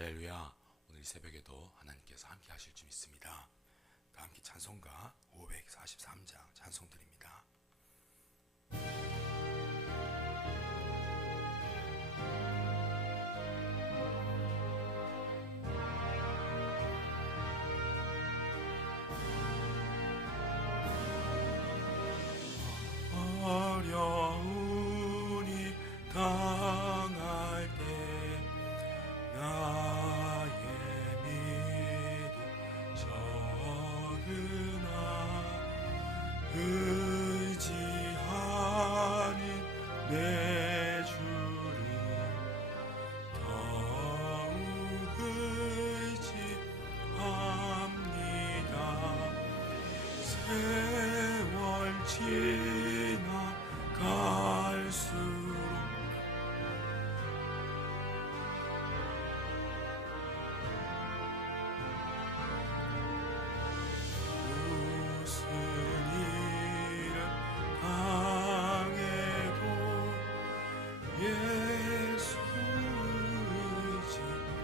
할렐루야. 오늘 이 새벽에도 하나님께서 함께 하실 줄 믿습니다. 다 함께 찬송가 543장 찬송 드립니다. 어려움이 당할 때 나의 믿음 적으나 의지하는 내 주를 더욱 의지합니다. 세월 지나갈수록 무슨 일을 당해도 예수 의지합니다.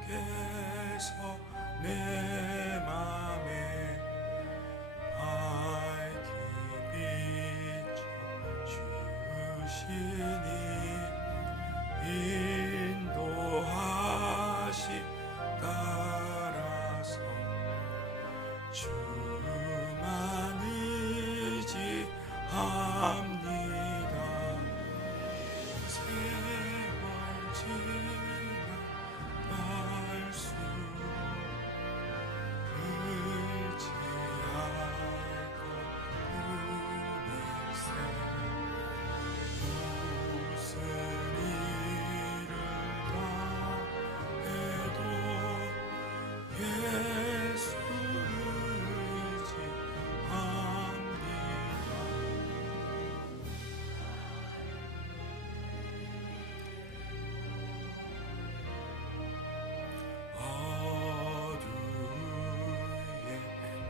성령께서 내 맘에 밝히 비춰주시니 인도하시 따라서 주만 의지합니다. 세월 지나갈수록 의지할 것뿐일세. 무슨 일을 당해도 예수 의지합니다. 어두의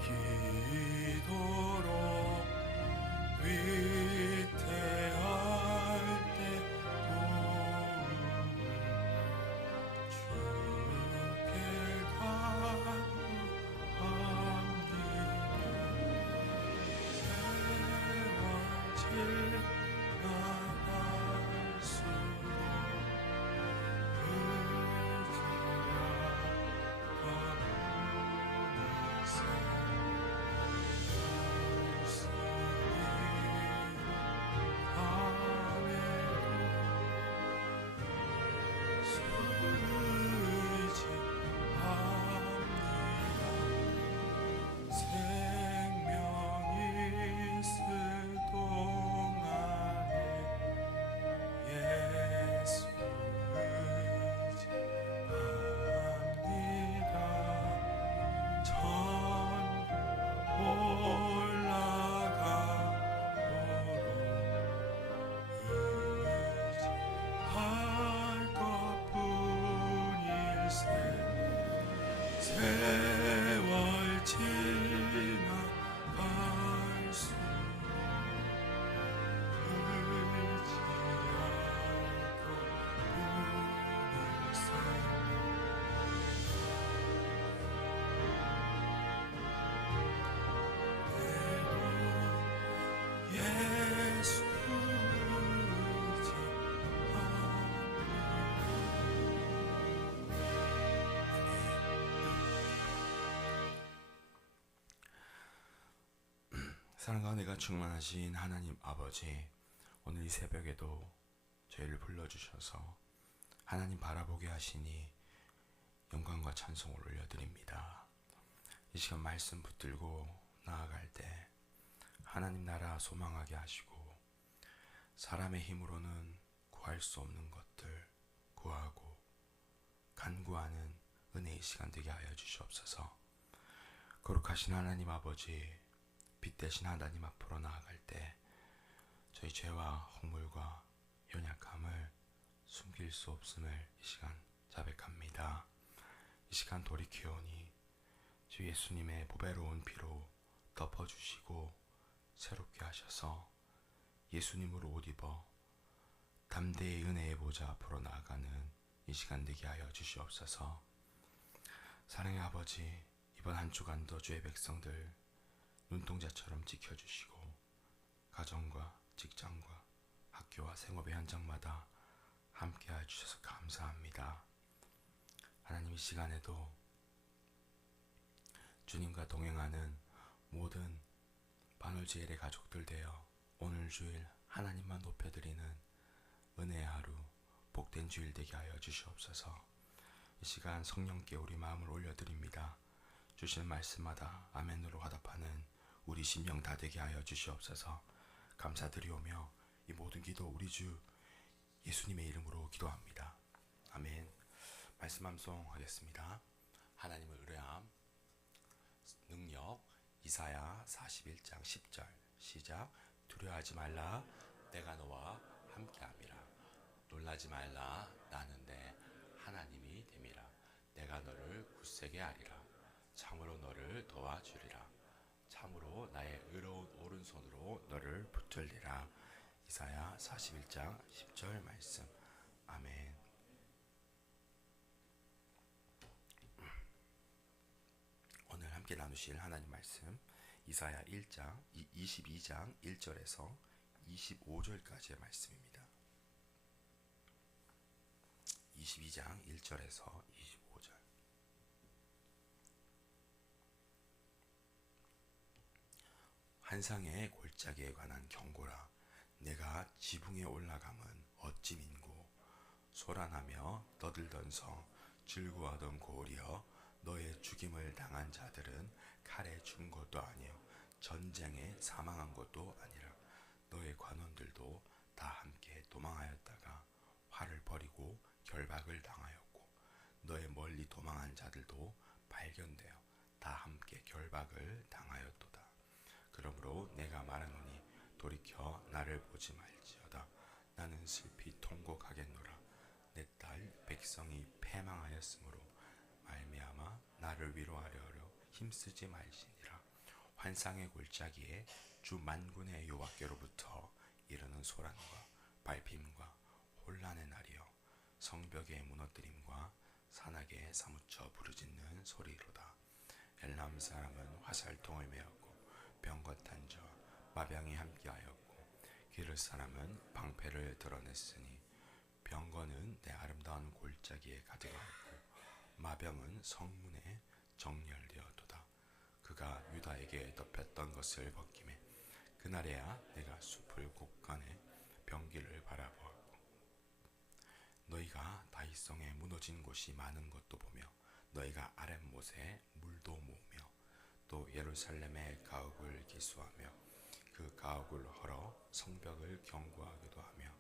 기도로 위태할 때 도움을 주께 간구합니다. 세월 지나갈수록 생명이 있을 동안에 예수 의지합니다. 전 올라가도록 의지할 것뿐일세. 세월 지나갈수록 의지할 것뿐일세. 예수 사랑과 은혜가 충만하신 하나님 아버지, 오늘 이 새벽에도 저희를 불러주셔서 하나님 바라보게 하시니 영광과 찬송을 올려드립니다. 이 시간 말씀 붙들고 나아갈 때 하나님 나라 소망하게 하시고 사람의 힘으로는 구할 수 없는 것들 구하고 간구하는 은혜의 시간 되게 하여 주시옵소서. 거룩하신 하나님 아버지, 빛 대신 하나님 앞으로 나아갈 때 저희 죄와 허물과 연약함을 숨길 수 없음을 이 시간 자백합니다. 이 시간 돌이키오니 주 예수님의 보배로운 피로 덮어주시고 새롭게 하셔서 예수님으로 옷 입어 담대히 은혜의 보좌 앞으로 나아가는 이 시간 되게 하여 주시옵소서. 사랑의 아버지, 이번 한 주간도 주의 백성들 눈동자처럼 지켜주시고 가정과 직장과 학교와 생업의 현장마다 함께해 주셔서 감사합니다. 하나님, 이 시간에도 주님과 동행하는 모든 반올지엘의 가족들 되어 오늘 주일 하나님만 높여드리는 은혜의 하루, 복된 주일 되게 하여 주시옵소서. 이 시간 성령께 우리 마음을 올려드립니다. 주시는 말씀마다 아멘으로 화답하는 우리 심령 다 되게 하여 주시옵소서. 감사드리오며 이 모든 기도 우리 주 예수님의 이름으로 기도합니다. 아멘. 말씀 암송하겠습니다. 하나님을 의뢰함. 능력. 이사야 41장 10절 시작. 두려워하지 말라, 내가 너와 함께함이라. 놀라지 말라, 나는 내 하나님이 됨이라. 내가 너를 굳세게 하리라. 참으로 너를 도와주리라. 참으로 나의 의로운 오른손으로 너를 붙들리라. 이사야 41장 10절 말씀. 아멘. 오늘 함께 나누실 하나님 말씀 이사야 22장 1절에서 25절까지의 말씀입니다. 22장 1절에서 25절. 환상의 골짜기에 관한 경고라. 내가 지붕에 올라감은 어찌 민고, 소란하며 떠들던 성, 즐거워하던 고을이여, 너의 죽임을 당한 자들은 칼에 죽은 것도 아니요 전쟁에 사망한 것도 아니라. 너의 관원들도 다 함께 도망하였다가 활을 버리고 결박을 당하였고, 너의 멀리 도망한 자들도 발견되어 다 함께 결박을 당하였도다. 그러므로 내가 말하노니 돌이켜 나를 보지 말지어다. 나는 슬피 통곡하겠노라. 내 딸 백성이 패망하였으므로 말미암아 나를 위로하려 힘쓰지 말지니라. 환상의 골짜기에 주 만군의 여호와께로부터 이르는 소란과 발핌과 혼란의 날이여, 성벽의 무너뜨림과 산악에 사무쳐 부르짖는 소리로다. 엘람 사람은 화살통을 메었고 병거탄 자와 마병이 함께하였고, 기르 사람은 방패를 드러냈으니 병거는 내 아름다운 골짜기에 가득하였고 마병은 성문에 정렬되었도다. 그가 유다에게 덮였던 것을 벗기매 그날에야 내가 숲을 곳간에 병기를 바라보았고, 너희가 다윗성에 무너진 곳이 많은 것도 보며, 너희가 아랫못에 물도 모으며, 또 예루살렘의 가옥을 기수하며 그 가옥을 헐어 성벽을 견고하기도 하며,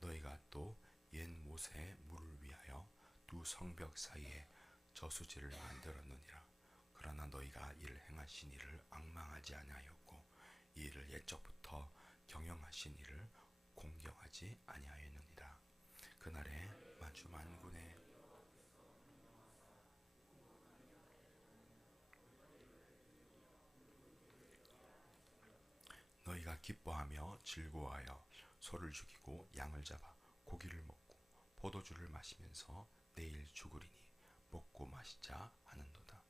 너희가 또 옛 못에 물을 위하여 두 성벽 사이에 저수지를 만들었느니라. 그러나 너희가 이를 행하신 이를 앙망하지 아니하였고, 이 일을 옛적부터 경영하신 이를 공경하지 아니하였느니라. 그날에 만주 만군의 너희가 기뻐하며 즐거워하여 소를 죽이고 양을 잡아 고기를 먹고 포도주를 마시면서 내일 죽으리니 먹고 마시자 하는도다.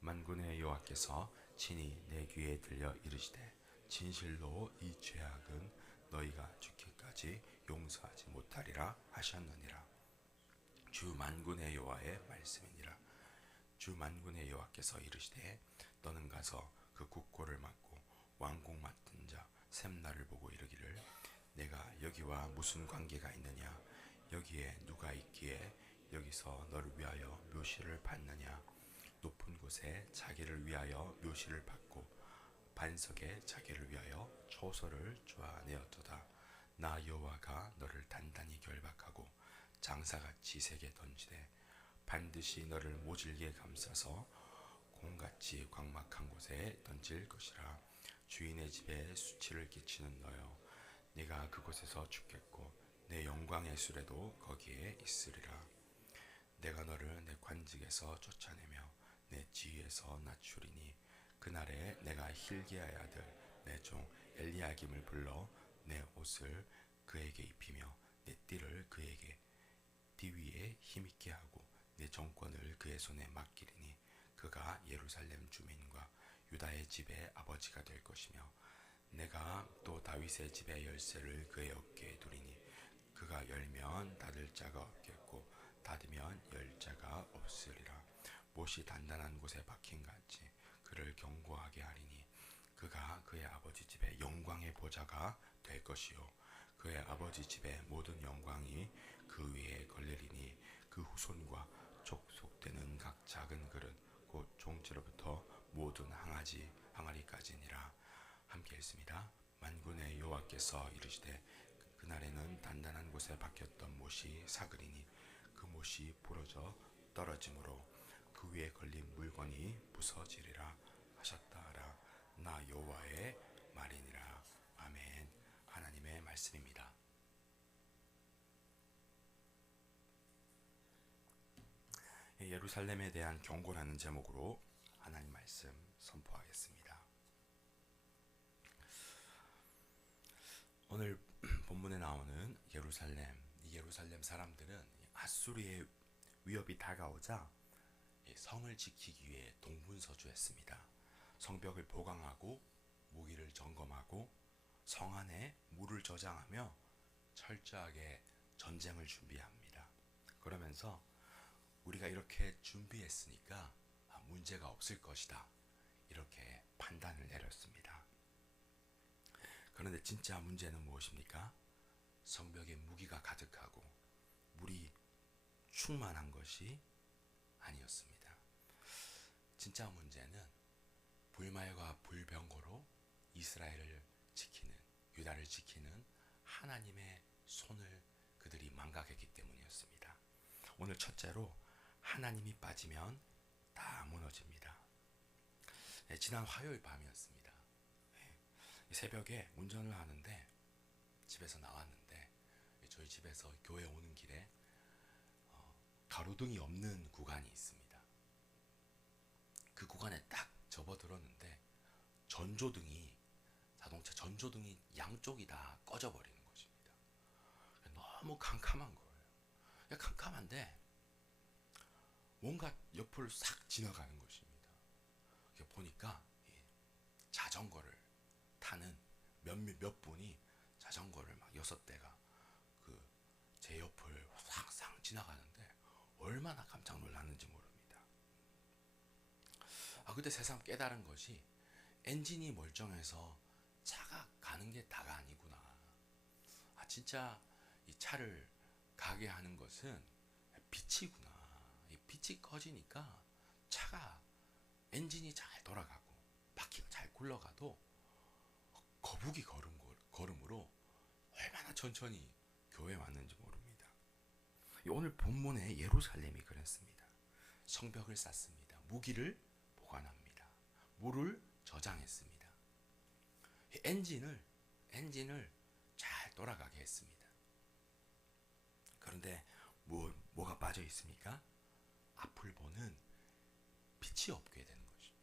만군의 여호와께서 친히 내 귀에 들려 이르시되, 진실로 이 죄악은 너희가 죽기까지 용서하지 못하리라 하셨느니라. 주 만군의 여호와의 말씀이니라. 주 만군의 여호와께서 이르시되, 너는 가서 그 국고를 맡고 왕궁 맡은 자 셈나를 보고 이르기를, 내가 여기와 무슨 관계가 있느냐? 여기에 누가 있기에 여기서 너를 위하여 묘시를 받느냐? 높은 곳에 자기를 위하여 묘시를 받고 반석에 자기를 위하여 초소를 쪼아내었도다. 나 여호와가 너를 단단히 결박하고 장사같이 세게 던지되 반드시 너를 모질게 감싸서 공같이 광막한 곳에 던질 것이라. 주인의 집에 수치를 끼치는 너여, 네가 그곳에서 죽겠고 내 영광의 수레도 거기에 있으리라. 내가 너를 내 관직에서 쫓아내며 내 지위에서 낮추리니, 그날에 내가 힐기야의 아들 내 종 엘리야김을 불러 내 옷을 그에게 입히며 내 띠를 그에게 띠 위에 힘있게 하고 내 정권을 그의 손에 맡기리니 그가 예루살렘 주민과 유다의 집의 아버지가 될 것이며 내가 또 다윗의 집의 열쇠를 그의 어깨에 두리니 그가 열면 닫을 자가 없겠고 닫으면 열 자가 없으리라. 못이 단단한 곳에 박힌 같이 그를 견고하게 하리니 그가 그의 아버지 집의 영광의 보좌가 될 것이요 그의 아버지 집의 모든 영광이 그 위에 걸리리니 그 후손과 족속되는 각 작은 그릇 곧 종지로부터 모든 항아리까지니라. 함께 했습니다. 만군의 여호와께서 이르시되 그날에는 단단한 곳에 박혔던 못이 사그리니 그 못이 부러져 떨어짐으로 그 위에 걸린 물건이 부서지리라 하셨다라. 나 여호와의 말이니라. 아멘. 하나님의 말씀입니다. 예루살렘에 대한 경고라는 제목으로 하나님 말씀 선포하겠습니다. 오늘 본문에 나오는 이 예루살렘 사람들은 아수리의 위협이 다가오자 성을 지키기 위해 동분서주했습니다. 성벽을 보강하고 무기를 점검하고 성 안에 물을 저장하며 철저하게 전쟁을 준비합니다. 그러면서 우리가 이렇게 준비했으니까 문제가 없을 것이다, 이렇게 판단을 내렸습니다. 그런데 진짜 문제는 무엇입니까? 성벽에 무기가 가득하고 물이 충만한 것이 아니었습니다. 진짜 문제는 불말과 불병거로 이스라엘을 지키는, 유다를 지키는 하나님의 손을 그들이 망각했기 때문이었습니다. 오늘 첫째로 하나님이 빠지면 다 무너집니다. 지난 화요일 밤이었습니다. 새벽에 운전을 하는데 집에서 나왔는데 저희 집에서 교회 오는 길에 가로등이 없는 구간이 있습니다. 그 구간에 딱 접어들었는데 자동차 전조등이 양쪽이 다 꺼져버리는 것입니다. 너무 캄캄한 거예요. 캄캄한데 뭔가 옆을 싹 지나가는 것입니다. 보니까 자전거를 타는 몇 분이 자전거를 막 6대가 제 옆을 싹싹 지나가는데 얼마나 깜짝 놀랐는지 모릅니다. 그때 새삼 깨달은 것이 엔진이 멀쩡해서 차가 가는 게 다가 아니구나. 진짜 이 차를 가게 하는 것은 빛이구나. 이 빛이 꺼지니까 차가 엔진이 잘 돌아가고 바퀴가 잘 굴러가도 거북이 걸음으로 얼마나 천천히 교회에 왔는지 모릅니다. 오늘 본문의 예루살렘이 그랬습니다. 성벽을 쌓습니다. 무기를 보관합니다. 물을 저장했습니다. 엔진을 잘 돌아가게 했습니다. 그런데 뭐가 빠져 있습니까? 앞을 보는 빛이 없게 되는 것입니다.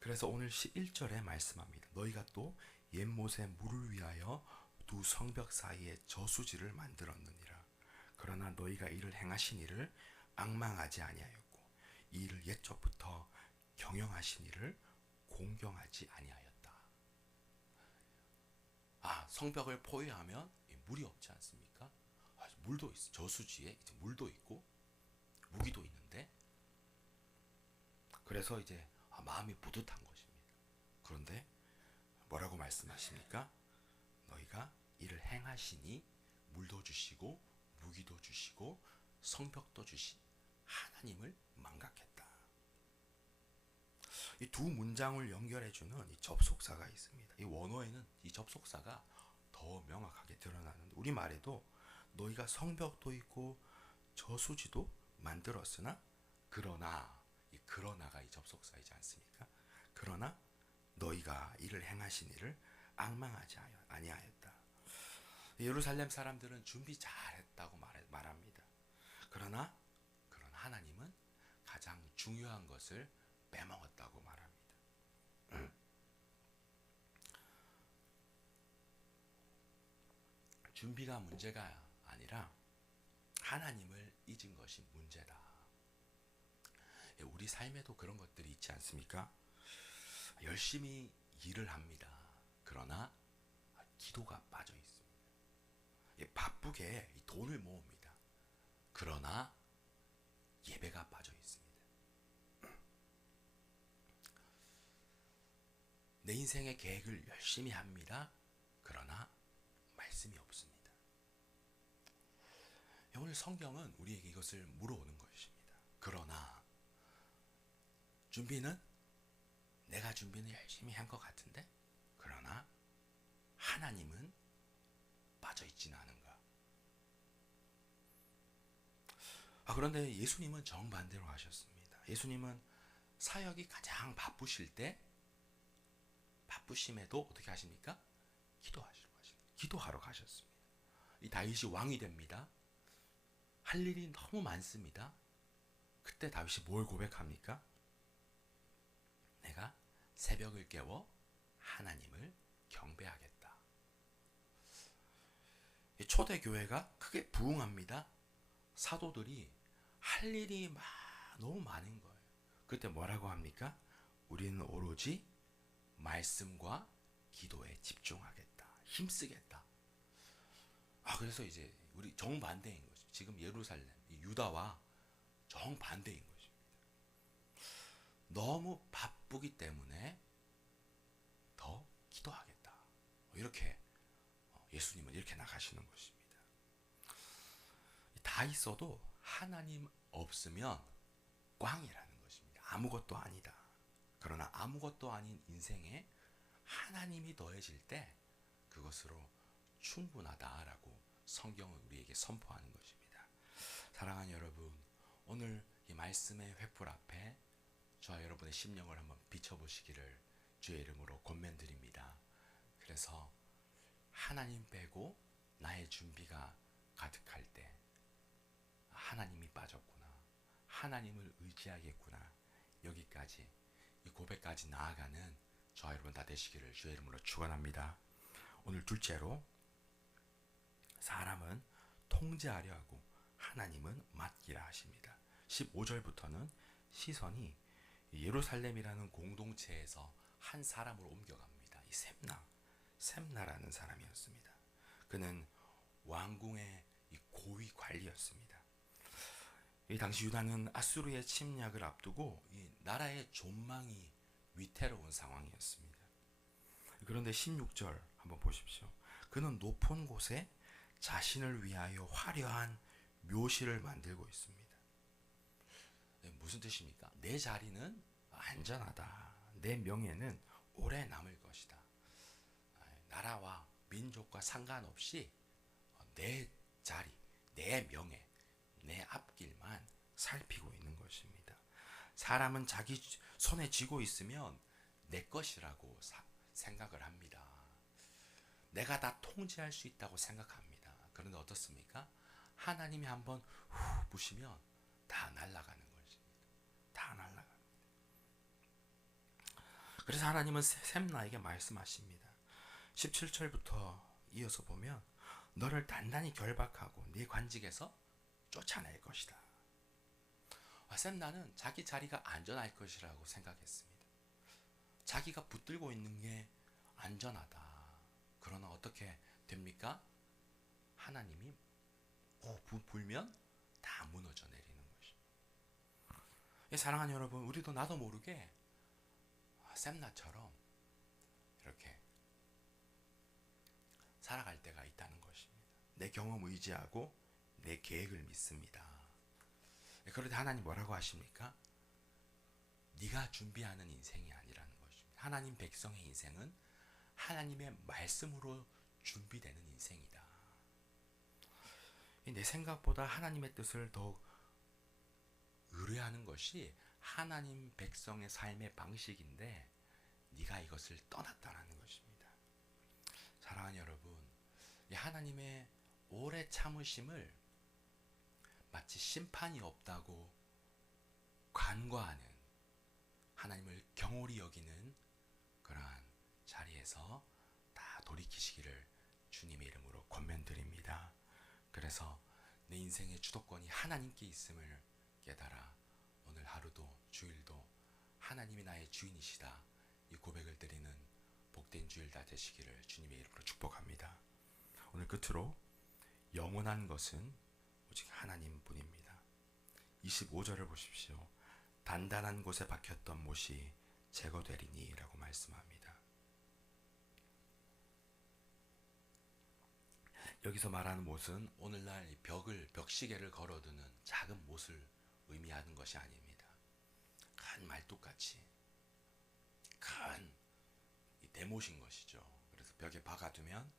그래서 오늘 11절에 말씀합니다. 너희가 또 옛못에 물을 위하여 두 성벽 사이에 저수지를 만들었느니라. 그러나 너희가 이를 행하신 이를 앙망하지 아니하였고 이 일을 옛적부터 경영하신 이를 공경하지 아니하였다. 성벽을 포위하면 물이 없지 않습니까? 물도 있어. 저수지에 이제 물도 있고 무기도 있는데, 그래서 이제 마음이 뿌듯한 것입니다. 그런데 뭐라고 말씀하십니까? 너희가 이를 행하시니 물도 주시고 무기도 주시고 성벽도 주신 하나님을 망각했다. 이 두 문장을 연결해주는 이 접속사가 있습니다. 이 원어에는 이 접속사가 더 명확하게 드러나는데, 우리말에도 너희가 성벽도 있고 저수지도 만들었으나 이 그러나가 이 접속사이지 않습니까? 그러나 너희가 이를 행하신 일을 앙망하지 아니하였다. 예루살렘 사람들은 준비 잘했다고 말합니다. 그러나 그런 하나님은 가장 중요한 것을 빼먹었다고 말합니다. 준비가 문제가 아니라 하나님을 잊은 것이 문제다. 우리 삶에도 그런 것들이 있지 않습니까? 열심히 일을 합니다. 그러나 기도가 빠져 있습니다. 바쁘게 돈을 모읍니다. 그러나 예배가 빠져 있습니다. 내 인생의 계획을 열심히 합니다. 그러나 말씀이 없습니다. 오늘 성경은 우리에게 이것을 물어오는 것입니다. 그러나 내가 준비는 열심히 한 것 같은데, 그러나 하나님은 빠져 있지는 않은가? 그런데 예수님은 정반대로 하셨습니다. 예수님은 사역이 가장 바쁘심에도 어떻게 하십니까? 기도하러 가셨습니다. 이 다윗이 왕이 됩니다. 할 일이 너무 많습니다. 그때 다윗이 뭘 고백합니까? 내가 새벽을 깨워 하나님을 경배하겠다. 초대교회가 크게 부흥합니다. 사도들이 할 일이 너무 많은 거예요. 그때 뭐라고 합니까? 우리는 오로지 말씀과 기도에 집중하겠다. 힘쓰겠다. 그래서 이제 우리 정반대인 거죠. 지금 예루살렘, 유다와 정반대인 것입니다. 너무 바쁘기 때문에 더 기도하겠다. 이렇게 예수님은 이렇게 나가시는 것입니다. 다 있어도 하나님 없으면 꽝이라는 것입니다. 아무것도 아니다. 그러나 아무것도 아닌 인생에 하나님이 더해질 때 그것으로 충분하다라고 성경은 우리에게 선포하는 것입니다. 사랑하는 여러분, 오늘 이 말씀의 횃불 앞에 저와 여러분의 심령을 한번 비춰보시기를 주의 이름으로 권면드립니다. 그래서 하나님 빼고 나의 준비가 가득할 때 하나님이 빠졌구나, 하나님을 의지하겠구나, 여기까지 이 고백까지 나아가는 저와 여러분 다 되시기를 주의 이름으로 축원합니다. 오늘 둘째로, 사람은 통제하려 하고 하나님은 맡기라 하십니다. 15절부터는 시선이 예루살렘이라는 공동체에서 한 사람으로 옮겨갑니다. 이 셈나라는 사람이었습니다. 그는 왕궁의 이 고위 관리였습니다. 이 당시 유다는 아수르의 침략을 앞두고 이 나라의 존망이 위태로운 상황이었습니다. 그런데 16절 한번 보십시오. 그는 높은 곳에 자신을 위하여 화려한 묘실을 만들고 있습니다. 무슨 뜻입니까? 내 자리는 안전하다. 내 명예는 오래 남을 것이다. 나라와 민족과 상관없이 내 자리, 내 명예, 내 앞길만 살피고 있는 것입니다. 사람은 자기 손에 쥐고 있으면 내 것이라고 생각을 합니다. 내가 다 통제할 수 있다고 생각합니다. 그런데 어떻습니까? 하나님이 한번 후 부시면 다 날아가는 것입니다. 다 날아갑니다. 그래서 하나님은 셈나에게 말씀하십니다. 17절부터 이어서 보면 너를 단단히 결박하고 네 관직에서 쫓아낼 것이다. 셈나는 자기 자리가 안전할 것이라고 생각했습니다. 자기가 붙들고 있는 게 안전하다. 그러나 어떻게 됩니까? 하나님이 불면 다 무너져 내리는 것입니다. 사랑하는 여러분, 우리도 나도 모르게 셈나처럼 이렇게 살아갈 때가 있다는 것입니다. 내 경험 의지하고 내 계획을 믿습니다. 그런데 하나님 뭐라고 하십니까? 네가 준비하는 인생이 아니라는 것입니다. 하나님 백성의 인생은 하나님의 말씀으로 준비되는 인생이다. 내 생각보다 하나님의 뜻을 더 의뢰하는 것이 하나님 백성의 삶의 방식인데 네가 이것을 떠났다라는 것입니다. 사랑하는 여러분, 하나님의 오래 참으심을 마치 심판이 없다고 간과하는, 하나님을 경홀히 여기는 그러한 자리에서 다 돌이키시기를 주님의 이름으로 권면드립니다. 그래서 내 인생의 주도권이 하나님께 있음을 깨달아 오늘 하루도 주일도 하나님이 나의 주인이시다, 이 고백을 드리는 복된 주일 다 되시기를 주님의 이름으로 축복합니다. 오늘 끝으로 영원한 것은 오직 하나님뿐입니다. 25절을 보십시오. 단단한 곳에 박혔던 못이 제거되리니 라고 말씀합니다. 여기서 말하는 못은 오늘날 벽시계를 걸어두는 작은 못을 의미하는 것이 아닙니다. 큰 말뚝같이 큰 대못인 것이죠. 그래서 벽에 박아두면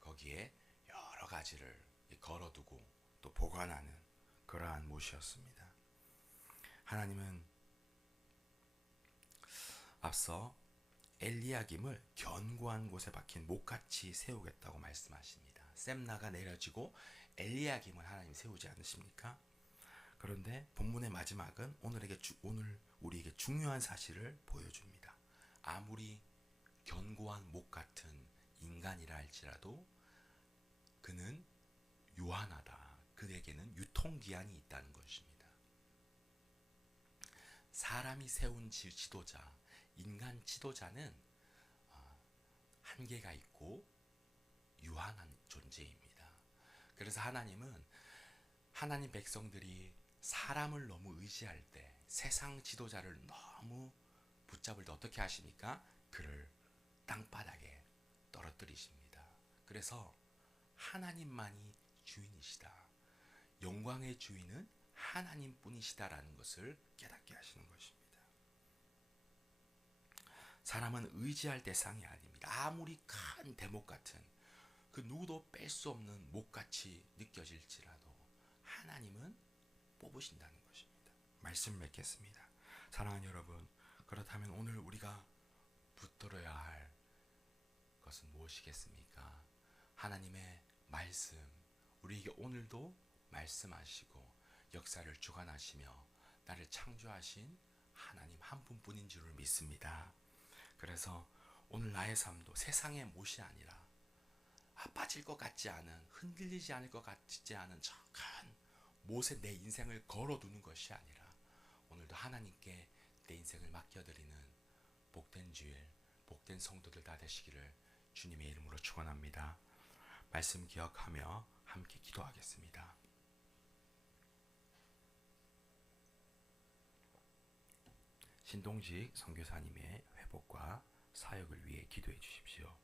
거기에 여러 가지를 걸어두고 또 보관하는 그러한 못이었습니다. 하나님은 앞서 엘리야김을 견고한 곳에 박힌 못같이 세우겠다고 말씀하십니다. 셈나가 내려지고 엘리야김을 하나님 세우지 않으십니까? 그런데 본문의 마지막은 오늘 우리에게 중요한 사실을 보여줍니다. 아무리 견고한 못 같은 인간이라 할지라도 그는 유한하다. 그에게는 유통기한이 있다는 것입니다. 사람이 세운 지도자, 인간 지도자는 한계가 있고 유한한 존재입니다. 그래서 하나님은 하나님 백성들이 사람을 너무 의지할 때, 세상 지도자를 너무 붙잡을 때 어떻게 하십니까? 그를 땅바닥에 떨어뜨리십니다. 그래서 하나님만이 주인이시다, 영광의 주인은 하나님뿐이시다라는 것을 깨닫게 하시는 것입니다. 사람은 의지할 대상이 아닙니다. 아무리 큰 대목 같은 그 누구도 뺄 수 없는 목같이 느껴질지라도 하나님은 뽑으신다는 것입니다. 말씀 맺겠습니다. 사랑하는 여러분, 그렇다면 오늘 우리가 붙들어야 할 것은 무엇이겠습니까? 하나님의 말씀, 우리에게 오늘도 말씀하시고 역사를 주관하시며 나를 창조하신 하나님 한 분뿐인 줄을 믿습니다. 그래서 오늘 나의 삶도 세상의 못이 아니라 빠질 것 같지 않은, 흔들리지 않을 것 같지 않은 저 큰 못에 내 인생을 걸어두는 것이 아니라 오늘도 하나님께 내 인생을 맡겨드리는 복된 주일, 복된 성도들 다 되시기를 주님의 이름으로 축원합니다. 말씀 기억하며 함께 기도하겠습니다. 신동직 선교사님의 회복과 사역을 위해 기도해 주십시오.